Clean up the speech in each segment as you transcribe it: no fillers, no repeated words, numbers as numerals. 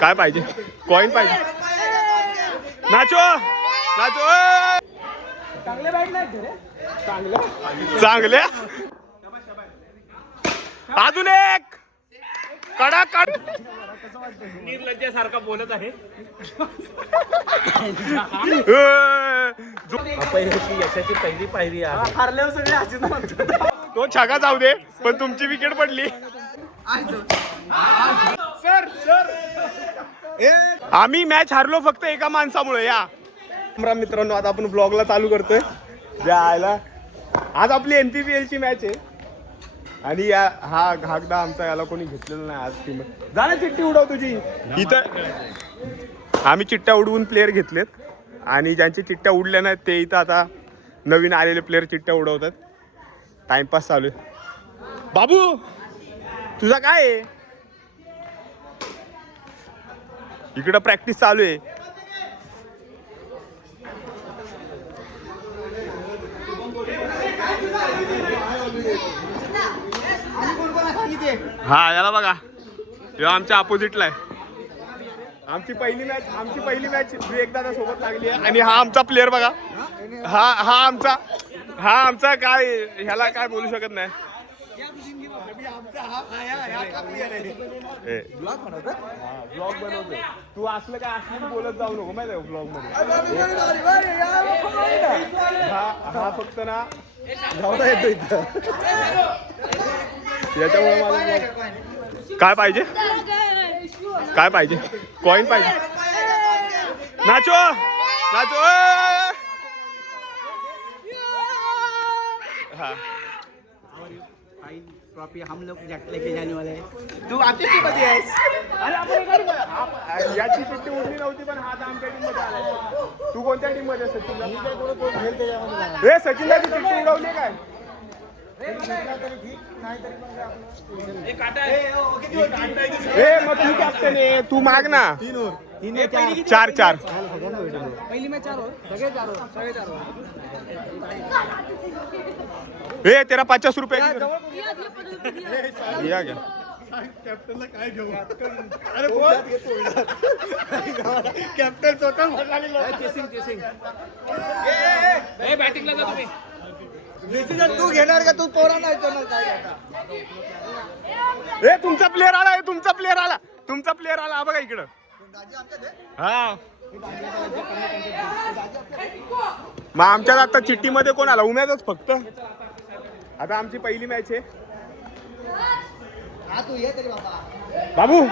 काय पाहिजे? कॉइन पाहिजे. Nacho nacho. चांगले बॅट नाही रे. चांगल्या. अजून एक कडा काढ. निर्लज्जासारखा बोलत आहे. यशाची पहिली पायरी आहे. हारल्यावर सगळे अशीच म्हणतात. तो छागा जाऊ दे पण तुमची विकेट पडली. आम्ही मॅच हारलो फक्त एका माणसामुळे. या मित्रांनो आता आपण ब्लॉगला चालू करतोय. जायला आज आपली NPPL ची मॅच आहे आणि या हा घागदा आमचा याला कोणी घेतलेला नाही आज टीम. जा चिठ्ठी उडव तुझी. इथं आम्ही चिठ्ठ्या उडवून प्लेअर घेतलेत आणि ज्यांची चिठ्ठ्या उडल्या नाहीत ते इथं आता नवीन आलेले प्लेअर चिठ्ठ्या उडवतात. टाइमपास चालू आहे. बाबू तुझा काय आहे? इकडं प्रॅक्टिस चालू आहे. हा याला बघा आमच्या अपोजिटला आहे. आमची पहिली मॅच एकदा सोबत लागली आहे आणि हा आमचा प्लेअर बघा. हा आमचा काय ह्याला काय बोलू शकत नाही. ब्लॉग बनवतो तू असलं काय असलं बोलत जाऊ नको माहिती आहे ब्लॉग मध्ये. हा फक्त ना धावता येतो इथं. याच्यामुळे मला काय पाहिजे? काय पाहिजे? कॉइन पाहिजे. Nacho nacho. हा ट्रॉफी हम लोग लेके जाने वाले हैं. तू आमच्या टीम मध्ये आहेस. याची चिठ्ठी उडली नव्हती पण हा आमच्या टीम मध्ये आला. तू कोणत्या टीम मध्ये? सचिनला. हे सचिनला ती चिठ्ठी उडवली काय? मग तू कॅप्टन आहे तू माग ना. 4-4 पहिली मॅच 4 सगळे 4 हे तेरा 50 रुपये या घ्या. कॅप्टनला काय घेऊ? कॅप्टन स्वतः चेसिंग बॅटिंगला जा तुम्ही. डिसिजन तू घेणार का? तू पोरा नाही काय? तुमचा प्लेअर आला बघा इकडं. हा मग आमच्यात आता चिठ्ठीमध्ये कोण आला? उम्यादच फक्त. आता आमची पहिली मॅच आहे. बाबू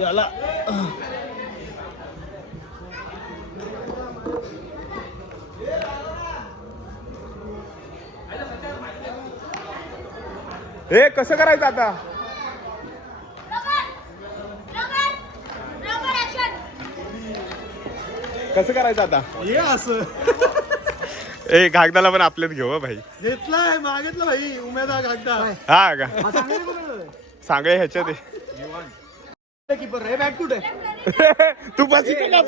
याला हे कसं करायचं आता? कसं करायचं आता? हे असं ए घागदाला पण आपल्यात घेऊ भाई. घेतलाय मागितलं भाई. उमेदा घागदा. हा का सांगळे ह्याच्यात कीपर रे. बॅट कुठे? तू बस इथे का?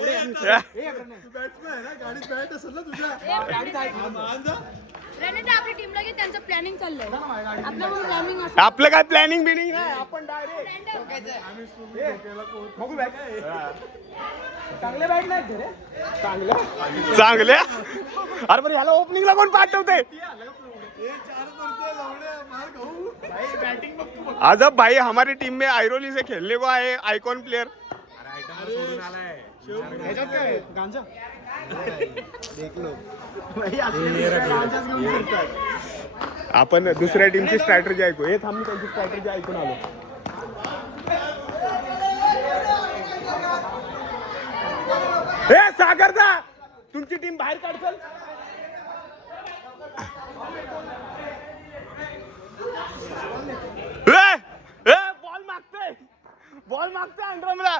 गाडीत बॅट असेल ना तुझ्या. आपली टीमला की त्यांचं प्लॅनिंग चाललंय. आपलं काय प्लॅनिंग बिनिंग नाही. आपण डायरेक्ट चांगले बॅट नाही रे. चांगल्या. अरे पण ह्याला ओपनिंगला कोण पाठवते? अजब भाई हमारी टीम में आयरोली से खेलने को आए आइकॉन प्लेयर. आपण दुसऱ्या टीमची स्ट्रॅटेजी ऐकू. हे थांबली त्यांची स्ट्रॅटेजी ऐकून आलो. हे सागरदा तुमची टीम बाहेर काढचल. बॉल मागतोय अंड्रमला.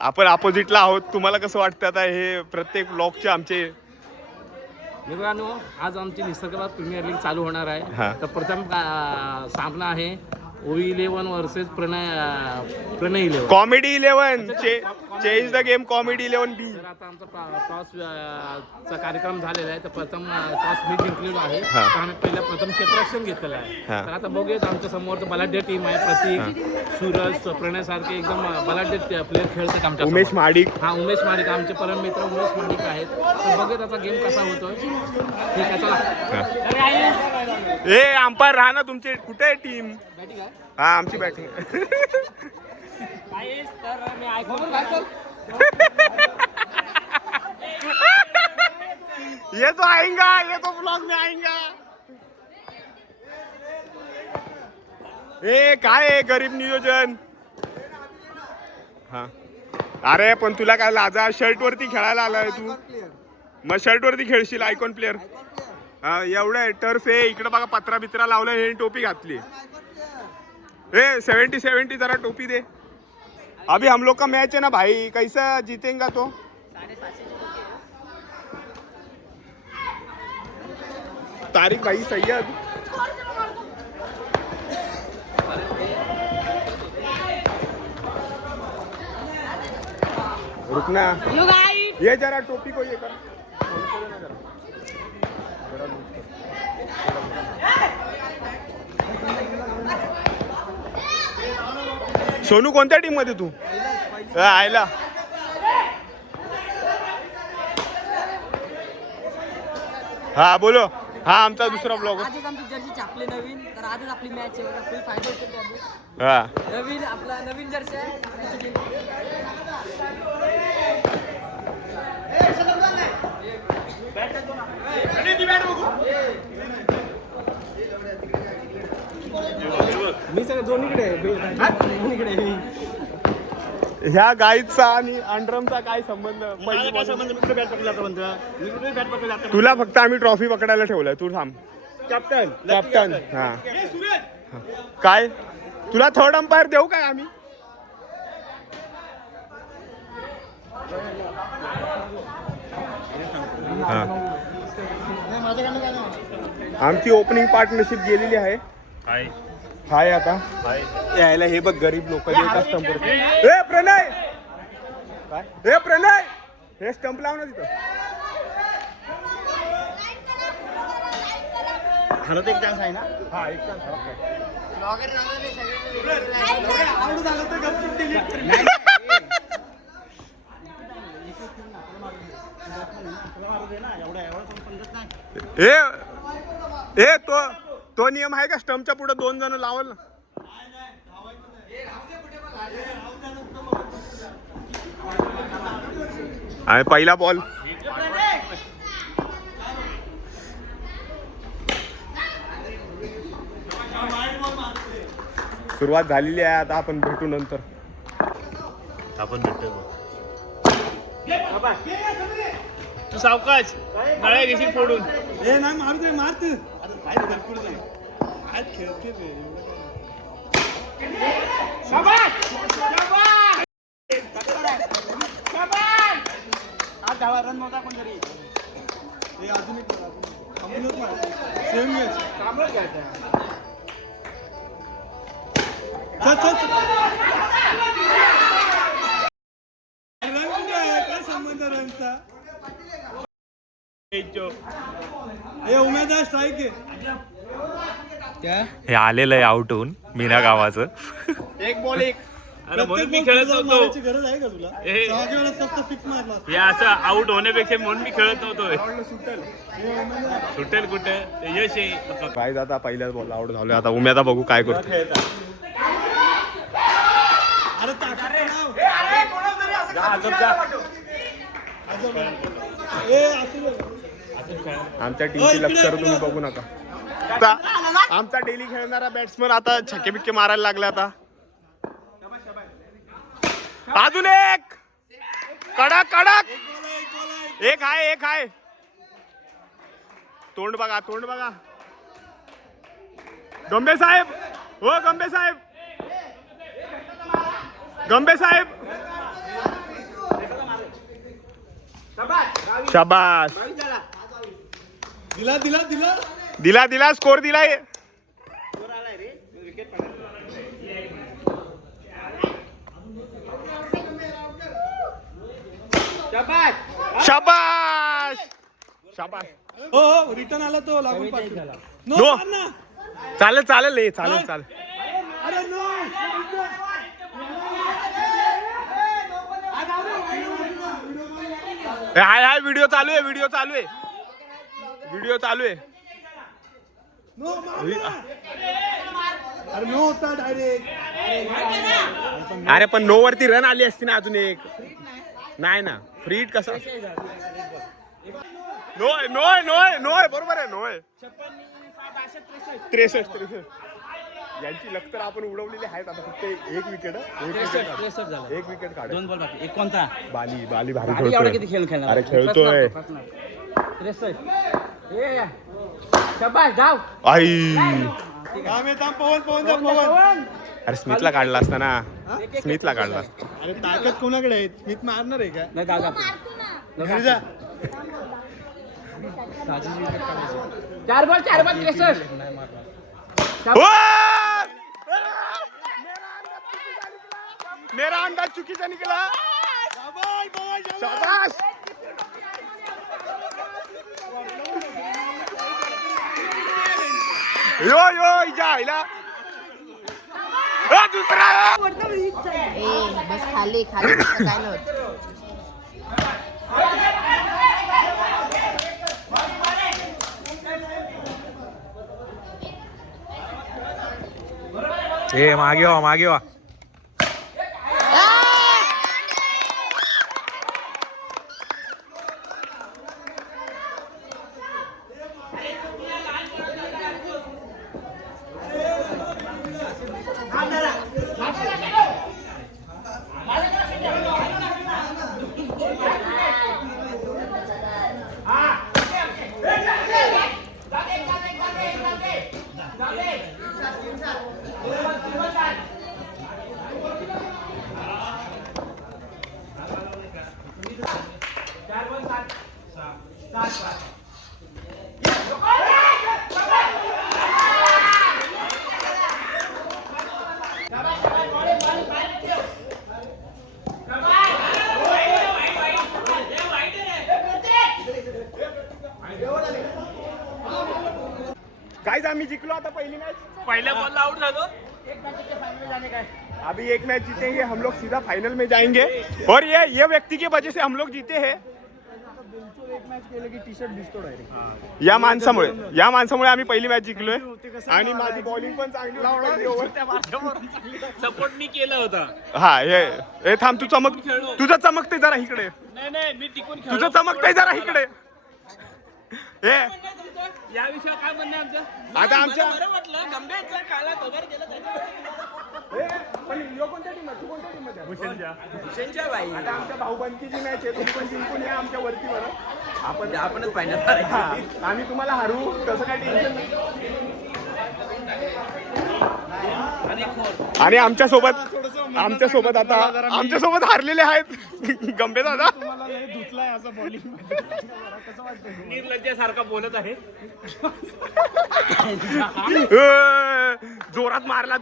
आपण अपोजिटला आहोत. तुम्हाला कसं वाटतं आता हे प्रत्येक ब्लॉकचे आमचे मित्रांनो? आज आमची निसर्गबाद प्रीमियर लीग चालू होणार हा. आहे. तर प्रथम सामना आहे OE11 versus Pranay 11. Comedy 11 change the game. Comedy 11 B. आता आमचा टॉसचा कार्यक्रम झालेला आहे. तर प्रथम टॉस मी जिंकलेलो आहे. हा. तर आम्ही प्रथम क्षेत्ररक्षण घेतलेलं आहे. हा. तर आता बघूयात आमच्या समोर बलाढ्य टीम आहे. प्रतीक, सूरज, प्रणय सारखे एकदम बलाढ्य प्लेयर खेळतात आमच्या उमेश समोर. महाडिक. हा, उमेश माडिक आमचे परम मित्र उमेश माडिक आहेत. तर बघूयात आता गेम कसा होतोय. ठीक आहे, चला. ए अंपायर राहा ना तुमचे. कुठे आहे टीम? बॅटिंग आहे. हा आमची बॅटिंग. तर मी ऐकून ये तो आएगा, ये तो ब्लॉग में आएगा. ए काय आहे गरीब नियोजन. हा अरे पण तुला काय लाजा. शर्ट वरती खेळायला आलाय तू. मग शर्ट वरती खेळशील. Icon player. हा एवढं आहे. टर्फ आहे इकडे बघा. पत्रा बित्रा लावलं. हे टोपी घातली. ए 70 जरा टोपी दे. अभी हम लोग का मैच है ना भाई. कैसा जीतेगा तो. तारिक भाई सैयद. रुकना. ये जरा टोपी को ये कर. सोनू कोणत्या टीम मध्ये तू. आयला हा बोलो. हा आमचा दुसरा ब्लॉग. आजच आमची जर्सी छापली नवीन. तर आजच आपली मॅच आहे बघा. फुल फायदा होतो त्यामुळे. हा नवीन आपला नवीन जर्सी आहे. मी सगळं दोन्हीकडे ह्या गाईचा आणि अंडरमचा काय संबंध. तुला फक्त आम्ही ट्रॉफी पकडायला ठेवलाय. तू थांब. कॅप्टन. हा काय तुला थर्ड अंपायर देऊ काय आम्ही. आमची ओपनिंग पार्टनरशिप गेलेली आहे. हाय आता यायला. हे बघ गरीब लोक एका स्टंपवर. ए प्रणय काय. ए प्रणय हे स्टंप लाव ना तिथं. हरत एक चान्स आहे ना. हा एक चान्स. ए ए तो नियम आहे का. स्टंपच्या पुढे 2 जण लावल ना. आणि पहिला बॉल. सुरुवात झालेली आहे. आता आपण भेटू नंतर. आपण भेटतो. तू सावकाश नळ्या घेशील फोडून. ए नाही मारू दे. मारते खेळते. रन नव्हता कोणतरी. Same match. काय संबंध रनचा. उमेदवार स्ट्राईक आहे. हे आलेलं आहे आउट होऊन मीना गावाचं. एक बॉल एक. अरे म्हणून मी खेळत नव्हतो. गरज आहे का तुला. हे- 6 वेळा फक्त फिक्स मारला. हे असं आउट होण्यापेक्षा म्हणून मी खेळत नव्हतो. सुटेल कुठे यश आहे. काय आता पहिल्याच बॉल आउट झालोय. आता उम्या आता बघू काय करतो. आमच्या टीमची लक्ष तुम्ही बघू नका. आता आमचा डेली खेळणारा बॅट्समन आता छक्के बिक्के मारायला लागला. आता अजून एक. कडक कडक. एक आहे. तोंड बघा. गंबे साहेब. हो गंबे साहेब. शाबास. दिला स्कोर दिलाय. शाबाश शाबाश. हो रिटर्न आला तो लागून झाला. नो चालेल चालेल हे चालेल चालेल. हाय हाय व्हिडिओ चालू आहे व्हिडिओ चालू आहे व्हिडिओ चालू आहे. अरे पण नो वरती रन आली असती ना अजून एक. नाही ना फ्री हिट कसं. नोय नोय नोय नोय बरोबर आहे नोय. 63 यांची लखतर आपण उडवलेली आहेत. आता फक्त एक विकेट एक विकेट काढ. 2 बॉल बाकी. एक कोणता बाली बाली भारी बाली एवढा किती खेळतोय. खेळ खेळणार. अरे खेळतोय. 63. ये शाबाश जाव. आई अरे स्मिथला काढला असता ना स्मिथला काढला. अरे ताकद कोणाकडे आहे? स्मिथ मारणार आहे का? नाही दादा घरी जा. 4 बॉल 63. मेरा अंदाज चुकीचा निघाला. शाबाश. यो यो जायला दुसरा. बस खाली खाली काय नव्हतं. ए मागे वा मागे वा. गाइस आम्ही जिंकलो आता पहिली मॅच. पहिल्या बॉलला आउट झालो. अभी एक मैच जीतेंगे हम लोग सीधा फाइनल में जाएंगे. और ये व्यक्ति की वजह से हम लोग जीते हैं. या माणसामुळे आम्ही पहिली मॅच जिंकलोय. आणि माझी बॉलिंग पण चांगली होती. सपोर्ट मी केला होता. हा हे थांब तू तुझं चमकते जरा इकडे. नाही मी टिकून तुझं चमकते जरा इकडे. हे या विषयावर काय म्हणणं आहे आमचं. आता आमच्या बरं वाटलं गंभीरचा काला कव्हर केला पण यो कोणत्या टीम आहे? तू कोणत्या टीम मध्ये? भूषणच्या बाई आता आमच्या भाऊबंदकीची मॅच आहे. तुम्ही पण जिंकून या आमच्या वरती बरं. आपणच फायनल. आम्ही तुम्हाला हरू तसं काय टेन्शन नाही. आणि आमच्यासोबत हारलेले आहेत गंभीर दादा. निर्लज्जासारखा बोलत आहे. जोरात मारला.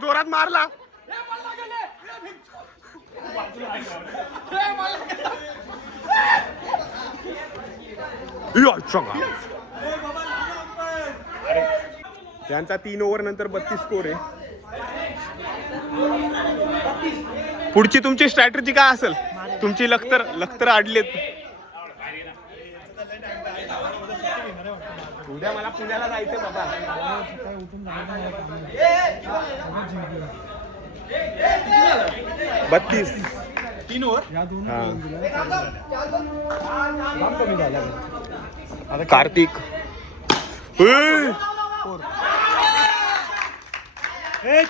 त्यांचा 3 ओव्हर नंतर 32 स्कोर आहे. पुढची तुमची स्ट्रॅटेजी काय असेल? तुमची लखतर अडलेत. उद्या मला पुण्याला जायचंय बाबा. 32 3 ओव्हर. कार्तिक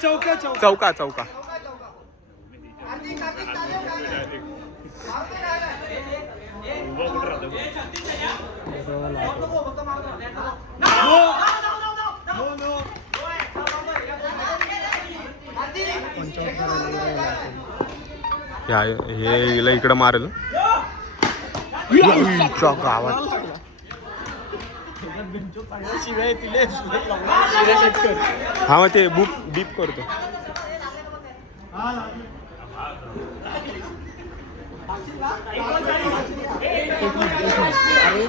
चौका. हे इकडं मारेल गावात. हा मग ते बीप करतो. अरे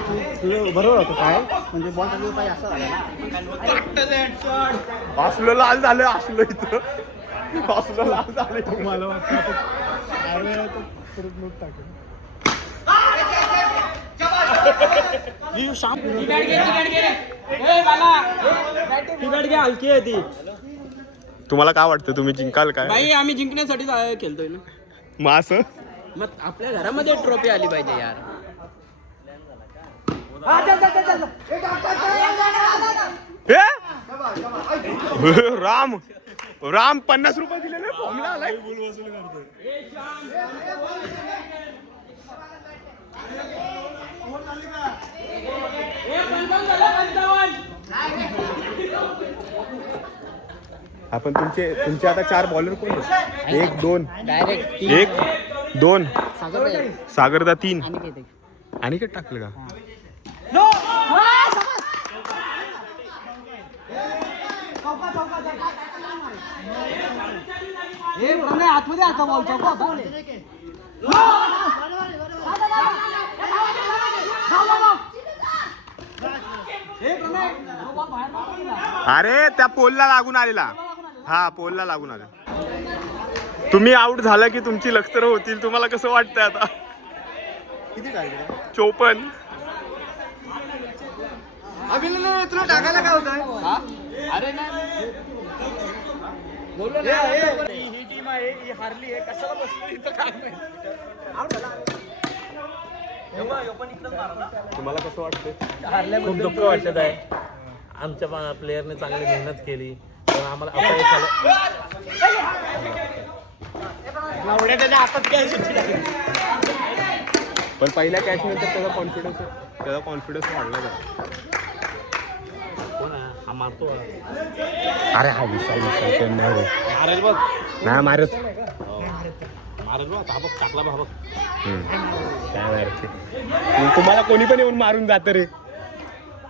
तुझं बरोबर होतं काय म्हणजे बॉल टाकलं पाहिजे असं झालं ना. असलं लाल झालं असलं इथं असलं लाल झालं. मला वाटतं अरे तो परत नोट टाकेल. हलकी आहे ती. तुम्हाला काय वाटतं तुम्ही जिंकाल काय? बाई आम्ही जिंकण्यासाठी खेळतोय ना. मग असं मग आपल्या घरामध्ये ट्रॉफी आली पाहिजे यार. हे? राम राम 50 रुपये दिलेले फॉर्मला आलाय. आपण तुमचे आता 4 बॉलर कोण आहेत? 1 2 डायरेक्ट 1 2 सागर सागरदा 3 आणि किती आणि काय टाकलं का? आतमध्ये आता बॉल चौका अरे त्या पोलला लागून आलेला. हा पोलला लागून आला. तुम्ही आउट झाला की तुमची लक्षर होतील. तुम्हाला कसं वाटतंय आता? किती टाकलं 54. तुला टाकायला काय होतं? अरे ही टीम आहे ही हारली आहे कशाला बसली इथं काय तुम्हाला कसं वाटतंय? खूप दुःख वाटत आहे. आमच्या प्लेयरने चांगली मेहनत केली पण आम्हाला अपयश आलं. पण पहिल्या कॅच नंतर त्याचा कॉन्फिडन्स वाढला का? कोण आहे? हा मारतो अरे हा विशाल नाही रे. मारत बघ नाही मारत. मारत बघ हा बघ टाकला बघ. काय मारते? तुम्हाला कोणी पण येऊन मारून जातं रे.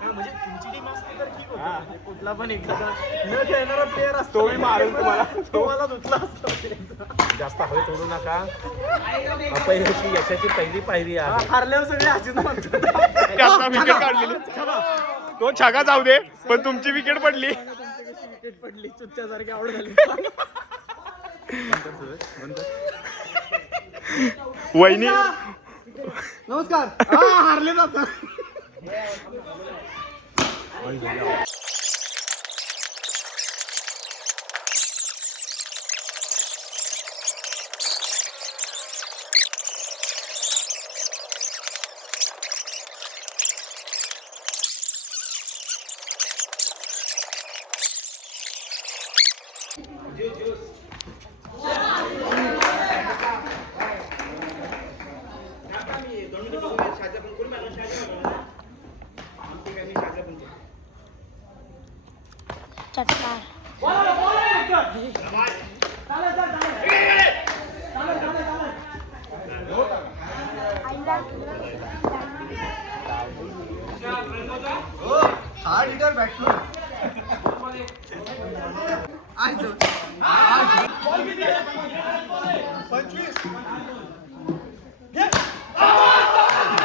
म्हणजे तुमची टीम असते तर ठीक होतं. कुठला पण एखादा न खेळणारा प्लेअर असतो तोही मारून तुम्हाला धुतला असतो. जास्त हवेत ओढू नका. अपयश ही यशाची पहिली पायरी आहे. हारल्यावर सगळे अशीच म्हणतात. त्याचा विकेट काढलेली. तो छागा जाऊ दे पण तुमची विकेट पडली. विकेट पडली चुच्च्यासारखी आवड झाली. वहिनी नमस्कार. हारले जातात.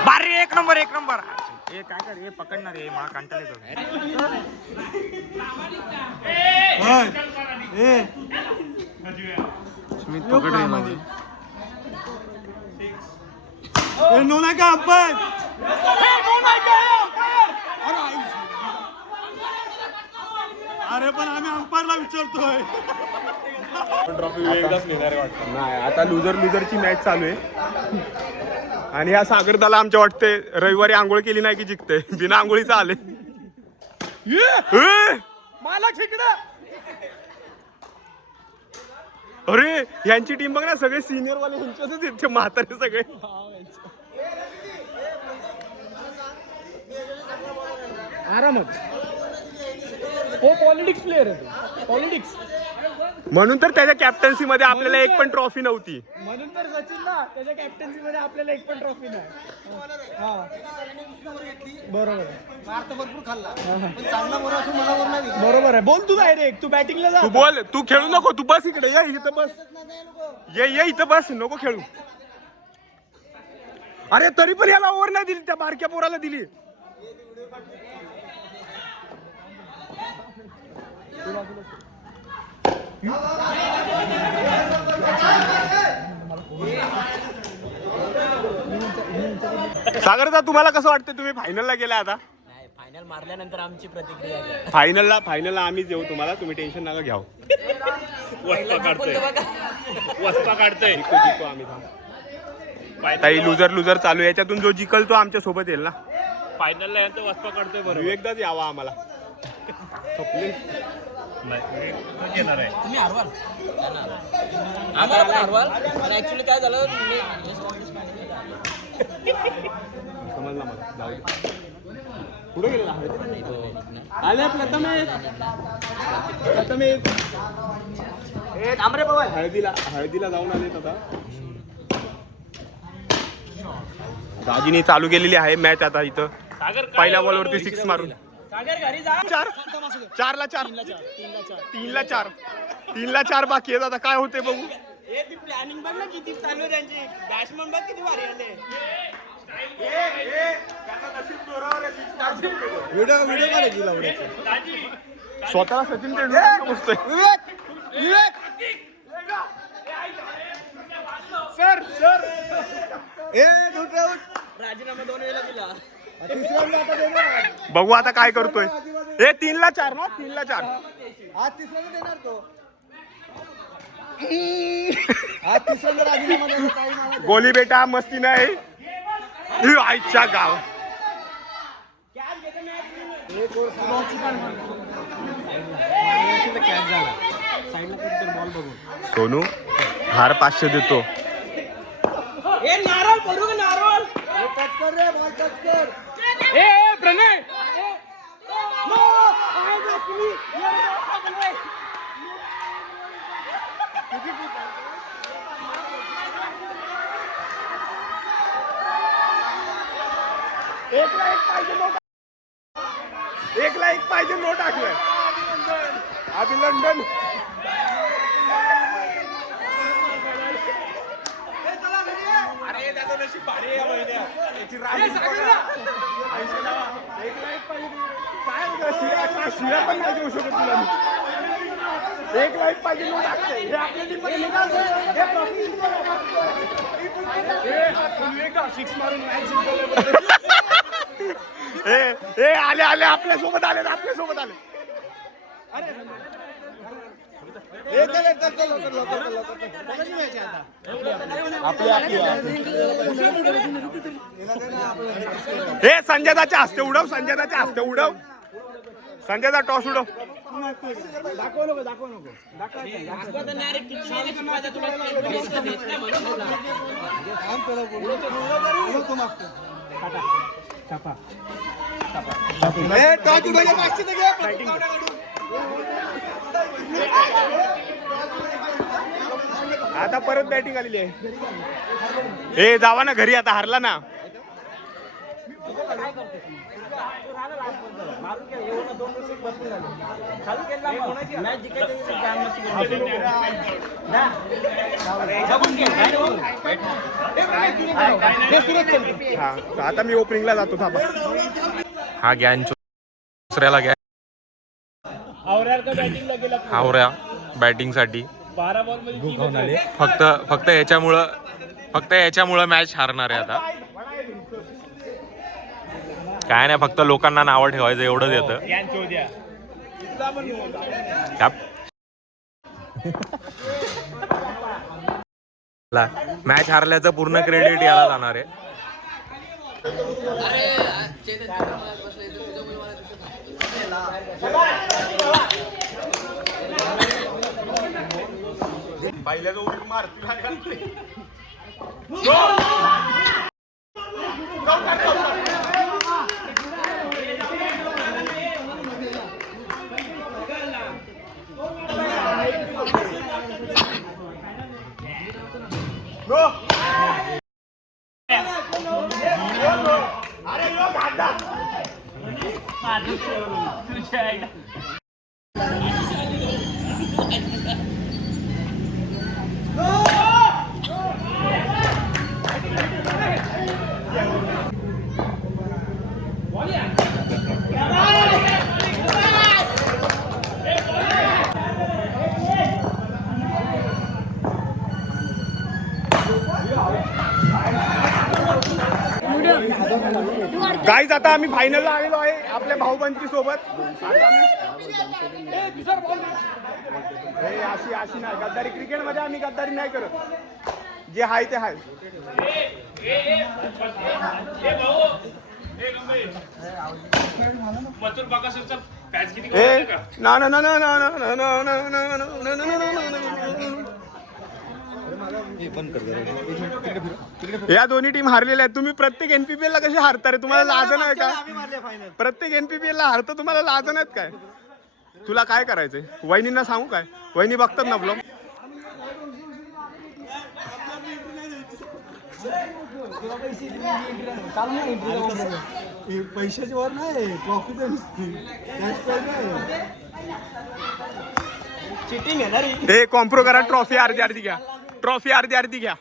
बारे एक नंबर हे काय कर हे पकडणार हे मला कंटाळ येतो. स्मिथ पकडले. नो नाही का आपण? अरे पण आम्ही अंपायरला विचारतोय. नाही आता लुझरची मॅच चालू आहे आणि ह्या सागरदाला आमच्या वाटते रविवारी आंघोळ केली नाही की जिंकते. बिना आंघोळीचा आले. मला ठिकडा. अरे यांची टीम बघ ना सगळे सिनियर वाले ह्यांच्याच येते म्हातारे सगळे. आरामात. हो पॉलिटिक्स प्लेअर आहे. पॉलिटिक्स म्हणून तर त्याच्या कॅप्टन्सी मध्ये आपल्याला एक पण ट्रॉफी नव्हती. म्हणून तर सचिन ना त्याच्या कॅप्टन्सी मध्ये आपल्याला एक पण ट्रॉफी नाही. हा बरोबर भरपूर खाल्ला चांगला बरोबर आहे. बोल तू डायरेक्ट तू बॅटिंगला जा. तू बोल तू खेळू नको. तू बस इकडे ये इथं बस. ये इथं बस नको खेळू. अरे तरी पण याला ओव्हर नाही दिली, त्या बारक्या पोराला दिली. सागरदा तुम्हाला कसं वाटतं, तुम्ही फायनलला गेला आता? नाही फायनल मारल्यानंतर आमची प्रतिक्रिया घ्या. फायनलला आम्हीच येऊ तुम्हाला, तुम्ही टेन्शन नका घ्याव. वस्पा काढतोय वस्पा काढतोय जिंकू आम्ही. ताई लुजर चालू आहे, याच्यातून जो जिंकल तो आमच्या सोबत येईल ना. फायनलला यांचं वस्पा काढतोय बरोबर. एकदाच यावा आम्हाला. नाही येणार आहे. तुम्ही हरवाल आम्हाला पण हरवाल. पण ऍक्च्युली काय झालं समजला मला. जाऊ दे. पुढे गेलेला आले प्रथमेश. हळदीला जाऊन आले आता. राजीने चालू केलेली आहे मॅच आता इथं. पहिल्या बॉलवरती 6 मारून 3-4 बाकी आहेत. आता काय होते बघू. प्लॅनिंग बघ ना किती चालू आहे त्यांची. बॅट्समन बघ किती भारी आले. व्हिडिओ काढायची लावण्याची. स्वतःला सचिन तेंडुलकर बसतोय. सर राजीनामा 2 वेळेला दिला. बघू आता काय करतोय. 3-4 ना. 3-4 आज तिसऱ्यांदा देणार तो. आज तिसऱ्यांदा राजीनामा देणार. काही मला गोली बेटा मस्ती नाही. आईच्या गाव. सोनू हार 500 देतो. नारळ पडू नारळ. टच कर रे, बॉल टच कर. प्रणय एकला एक पाहिजे नो टाकलंय. आधी लंडन. अरे त्याचं नशीब भारी आहे महिन्या. याची राणी शिया पण नाही देऊ शकत तुला. 1 लाईक पाहिजे नो टाकते. हे आपल्या टीम मध्ये आले आपल्या सोबत आले. हे संजयदाच्या हस्ते उडव. संजयदा टॉस उडव. दाखव नको. आता परत बॅटिंग आलेली आहे. ए जावा ना घरी, आता हारला ना. हा आता मी ओपनिंगला जातो. थांबा. हा ज्ञान दुसऱ्याला घ्या. हावऱ्या बॅटिंग साठी फक्त याच्यामुळं मॅच हारणार आहे. आता काय नाही, फक्त लोकांना नावं ठेवायचं एवढंच येतं. मॅच हारल्याचं पूर्ण क्रेडिट याला जाणार आहे. पहिल्या जो मारती गाईज आता आम्ही फायनलला आलेलो आहे आपल्या भाऊबंदकी सोबत. अशी नाही गद्दारी, क्रिकेटमध्ये आम्ही गद्दारी नाही करत, जे आहे ते आहे. ना ना ना ना ना ना ना ना ना ना ना ना ना. या दोन्ही टीम हारलेल्या आहेत. तुम्ही प्रत्येक एनपीपीएल ला कसे हारता रे? तुम्हाला लाज नाही का? प्रत्येक एनपीपीएल ला हारतो, तुम्हाला लाज नाहीत काय? तुला काय करायचंय? वहिनींना सांगू काय? वहिनी बघतात ना ब्लॉग. पैशाची वर नाही, ट्रॉफी चिटिंग आहे ना रे. हे कॉम्प्रो करा, ट्रॉफी अर्धी अर्धी घ्या, ट्रॉफी अर्धी अर्धी घ्या.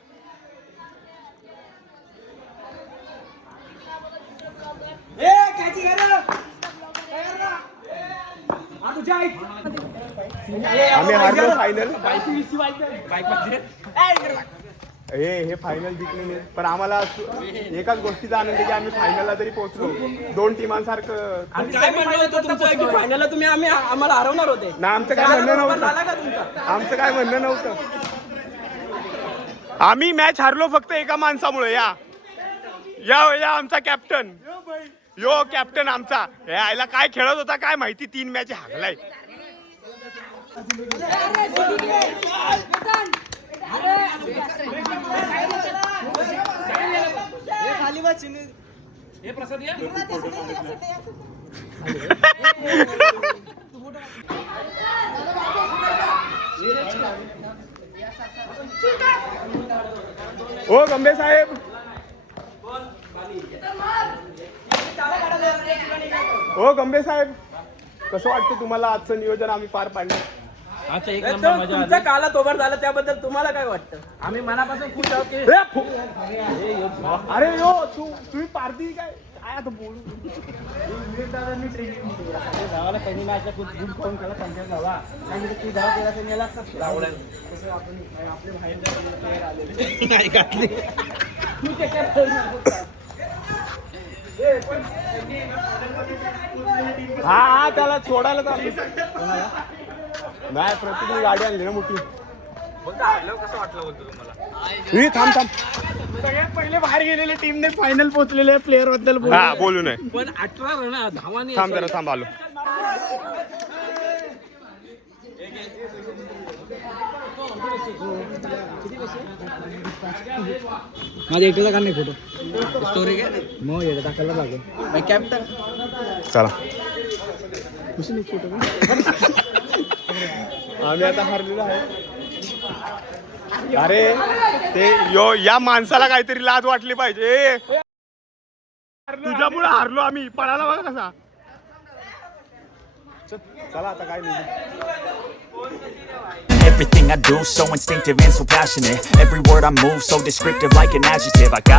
आम्ही हारलो फायनल. हे फायनल जिंकलेले, पण आम्हाला एकाच गोष्टीचा आनंद आहे की आम्ही फायनलला तरी पोहोचलो. दोन टीमांसारखं. फायनलला तुम्ही आम्हाला हरवणार होते ना, आमचं काय म्हणणं नव्हतं. आमचं काय म्हणणं नव्हतं. आम्ही मॅच हारलो फक्त एका माणसामुळे. या आमचा कॅप्टन, यो कॅप्टन आमचा. यायला काय खेळत होता काय माहिती, 3 मॅच हारलाय. ओ गंभे साहेब, ओ गंभे साहेब, कसं वाटतं तुम्हाला आजचं नियोजन आम्ही पार पाडलं? आता एक नंबर मजा तुमचा काला तोबर झाला त्याबद्दल तुम्हाला काय वाटतं? आम्ही मनापासून खुश आहोत की अरे यो तुम्ही पारती काय काय आता बोलू. गावाला पहिली मॅचला खूप गुड फोन केला पंचायत गावा, आणि ती गाव केला ते नेला कसं आपण आपले बाहेर प्लेअर आलेले नाही घातले. हा त्याला सोडायला तर नाही, प्रत्येक गाडी आणली ना मोठी. कसं वाटलं बोलतो तुम्हाला? थांब. सगळ्यात पहिले बाहेर गेलेले टीमने फायनल पोहोचलेले प्लेअर बद्दल हा बोलू नये. पण 18 रन धावाने थांब जरा, थांब आलो. माझ्या एकट्याचा का नाही फोटो स्टोरी काय मग येतं टाकायला लागेल कॅप्टन. चला आम्ही आता हारलेलो आहे. अरे ते या माणसाला काहीतरी लाज वाटली पाहिजे. तुझ्यामुळे हारलो आम्ही. पळाला बघा कसा. चला आता काय नाही. Everything I do so instinctive and so passionate. Every word I move so descriptive like an adjective. I got